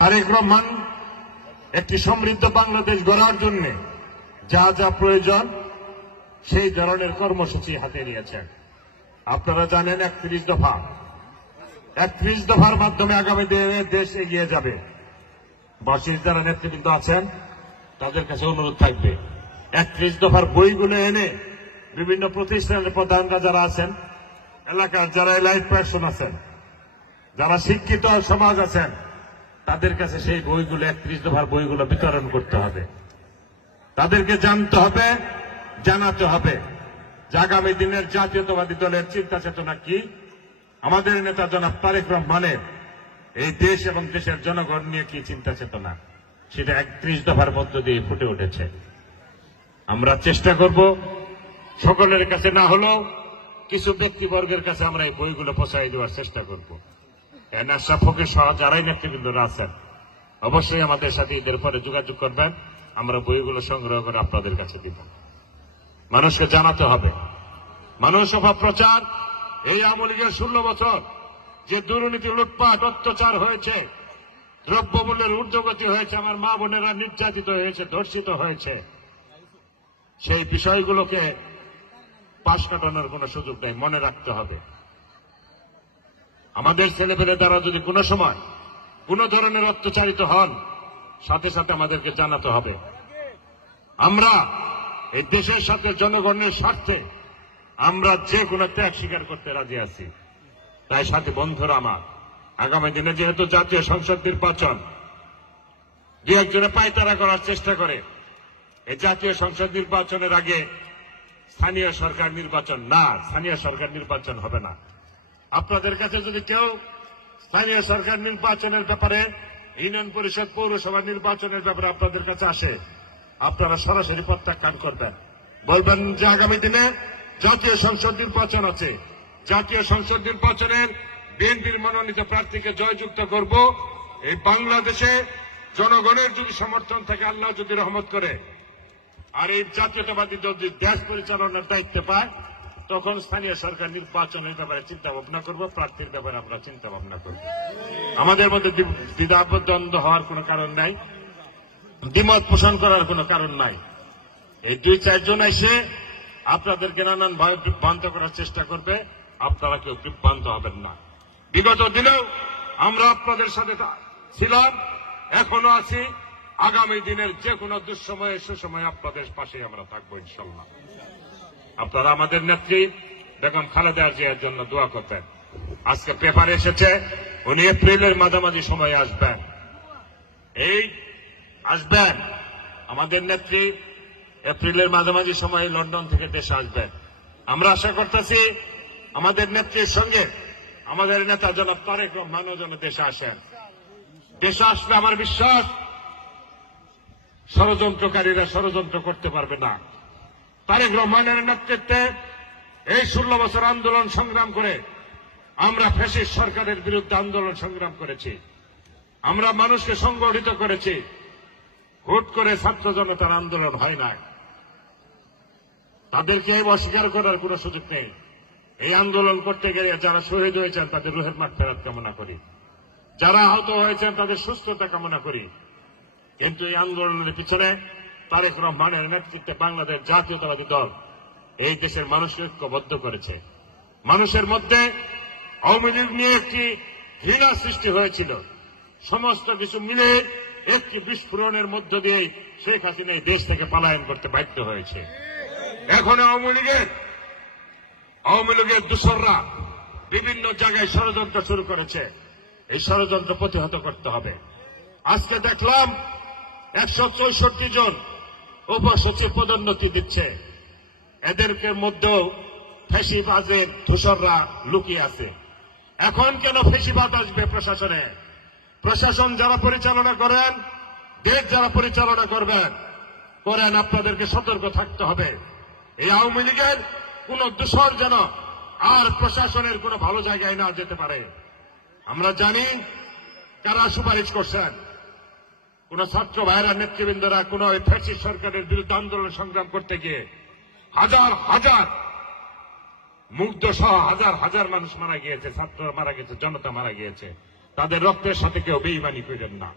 তারেক রহমান একটি সমৃদ্ধ বাংলাদেশ গড়ার জন্য যা যা প্রয়োজন সেই ধরনের কর্মসূচি হাতে নিয়েছেন। আপনারা জানেন 31 দফার মাধ্যমে আগামী দিনে দেশ এগিয়ে যাবে। বর্ষির যারা নেতৃবৃন্দ আছেন তাদের কাছে অনুরোধ থাকবে 31 দফার বইগুলো এনে বিভিন্ন প্রতিষ্ঠানের প্রধানরা যারা আছেন, এলাকার যারা এলাইট পার্সন আছেন, যারা শিক্ষিত সমাজ আছেন, তাদের কাছে সেই বইগুলো 31 দফার বইগুলো বিতরণ করতে হবে। তাদেরকে জানতে হবে, জানাতে হবে যে আগামী দিনের জাতীয়তাবাদী দলের চিন্তা চেতনা কি, আমাদের নেতা জনাব তারেক রহমানের এই দেশ এবং দেশের জনগণ নিয়ে কি চিন্তা চেতনা, সেটা 31 দফার মধ্য দিয়ে ফুটে উঠেছে। আমরা চেষ্টা করব সকলের কাছে না হলেও কিছু ব্যক্তিবর্গের কাছে আমরা এই বইগুলো পৌঁছাই দেওয়ার চেষ্টা করব। এনআশরাফ ফকির সহ যারাই নেতৃবৃন্দরা আছেন অবশ্যই আমাদের সাথে ঈদের পরে যোগাযোগ করবেন, আমরা বইগুলো সংগ্রহ করে আপনাদের কাছে দিব। মানুষকে জানাতে হবে মানুষ অপপ্রচার, এই আওয়ামী লীগের 16 বছর যে দুর্নীতি, লুটপাট, অত্যাচার হয়েছে, দ্রব্যমূল্যের ঊর্ধ্বগতি হয়েছে, আমার মা বোনেরা নির্যাতিত হয়েছে, ধর্ষিত হয়েছে, সেই বিষয়গুলোকে পাশ কাটানোর কোন সুযোগ নেই, মনে রাখতে হবে। আমাদের ছেলেপেলে দ্বারা যদি কোনো সময় কোন ধরনের অত্যাচারিত হন, সাথে সাথে আমাদেরকে জানাতে হবে। আমরা এই দেশের সাথে জনগণের স্বার্থে আমরা যে কোনো ত্যাগ স্বীকার করতে রাজি আছি। তাই সাথে বন্ধুরা আমার, আগামী দিনে যেহেতু জাতীয় সংসদ নির্বাচন, দু একজনে পায়তারা করার চেষ্টা করে, এই জাতীয় সংসদ নির্বাচনের আগে স্থানীয় সরকার নির্বাচন না, স্থানীয় সরকার নির্বাচন হবে না। আপনাদের কাছে যদি কেউ স্থানীয় সরকার নির্বাচনের ব্যাপারে, ইউনিয়ন পরিষদ, পৌরসভা নির্বাচনের ব্যাপারে আপনাদের কাছে আসে, আপনারা সরাসরি প্রত্যাখ্যান করবেন, বলবেন যে আগামী দিনে জাতীয় সংসদ নির্বাচন আছে, জাতীয় সংসদ নির্বাচনের বিএনপির মনোনীত প্রার্থীকে জয়যুক্ত করব। এই বাংলাদেশে জনগণের যদি সমর্থন থাকে, আল্লাহ যদি রহমত করে, আর এই জাতীয়তাবাদী দল যদি দেশ পরিচালনার দায়িত্ব পায়, তখন স্থানীয় সরকার নির্বাচনের ব্যাপারে চিন্তা ভাবনা করব, প্রার্থীর ব্যাপারে আমরা চিন্তা ভাবনা করব। আমাদের মধ্যে দ্বিধাদ্বন্দ্ব হওয়ার কোনো কারণ নাই, দ্বিমত পোষণ করার কোনো কারণ নাই। এই 2-4 জন এসে আপনাদেরকে নানানভাবে বিভ্রান্ত করার চেষ্টা করবে, আপনারা কেউ বিভ্রান্ত হবেন না। বিগত দিনেও আমরা আপনাদের সাথে ছিলাম, এখনো আছি, আগামী দিনের যে কোনো দুঃসময়ে সুসময়ে আপনাদের পাশে আমরা থাকবো ইনশাল্লাহ। আপনারা আমাদের নেত্রী বেগম খালেদা জিয়ার জন্য দোয়া করবেন। আজকে পেপারে এসেছে উনি এপ্রিলের মাঝামাঝি সময়ে আসবেন, আমাদের নেত্রী এপ্রিলের মাঝামাঝি সময়ে লন্ডন থেকে দেশে আসবেন। আমরা আশা করতেছি আমাদের নেত্রীর সঙ্গে আমাদের নেতা জনাব তারেক রহমানও যেন দেশে আসেন। দেশে আসলে আমার বিশ্বাস ষড়যন্ত্রকারীরা ষড়যন্ত্র করতে পারবে না। তারেক রহমানের নেতৃত্বে এই 16 বছর আন্দোলন সংগ্রাম করে আমরা ফ্যাসিস্ট সরকারের বিরুদ্ধে আন্দোলন সংগ্রাম করেছি, আমরা মানুষকে সংগঠিত করেছি। হুট করে ছাত্র জনতার আন্দোলন হয় না, তাদেরকে অস্বীকার করার কোন সুযোগ নেই। এই আন্দোলন করতে গেলে যারা শহীদ হয়েছেন তাদের রুহের মাগফিরাত কামনা করি, যারা আহত হয়েছেন তাদের সুস্থতা কামনা করি। কিন্তু এই আন্দোলনের পিছনে তারেক রহমানের নেতৃত্বে বাংলাদেশ জাতীয়তাবাদী দল এই দেশের মানুষকে ঐক্যবদ্ধ করেছে। মানুষের মধ্যে আওয়ামী লীগ নিয়ে একটি ঘৃণা সৃষ্টি হয়েছিল, সমস্ত কিছু মিলে একটি বিস্ফোরণের মধ্য দিয়ে শেখ হাসিনা এই দেশ থেকে পলায়ন করতে বাধ্য হয়েছে। এখন আওয়ামী লীগের দোসররা বিভিন্ন জায়গায় ষড়যন্ত্র শুরু করেছে, এই ষড়যন্ত্র প্রতিহত করতে হবে। আজকে দেখলাম 164 জন উপসচিব পদোন্নতি দিচ্ছে, এদেরকে মধ্যেও ফ্যাসিবাদের দোসররা লুকিয়ে আছে। এখন কেন ফ্যাসিবাদ আসবে প্রশাসনে? প্রশাসন যারা পরিচালনা করেন, দেশ যারা পরিচালনা করেন, আপনাদেরকে সতর্ক থাকতে হবে। এই আওয়ামী লীগের কোন দোসর যেন আর প্রশাসনের কোন ভালো জায়গায় না যেতে পারে। আমরা জানি কারা সুপারিশ করছেন, কোন ছাত্র ভাইরা, নেতৃবৃন্দরা কোন ফ্যাসিস্ট সরকারের বিরুদ্ধে আন্দোলন সংগ্রাম করতে গিয়ে হাজার হাজার মুগ্ধ সহ হাজার হাজার মানুষ মারা গিয়েছে, ছাত্ররা মারা গেছে, জনতা মারা গিয়েছে। তাদের রক্তের সাথে কেউ বেইমানি করেন না।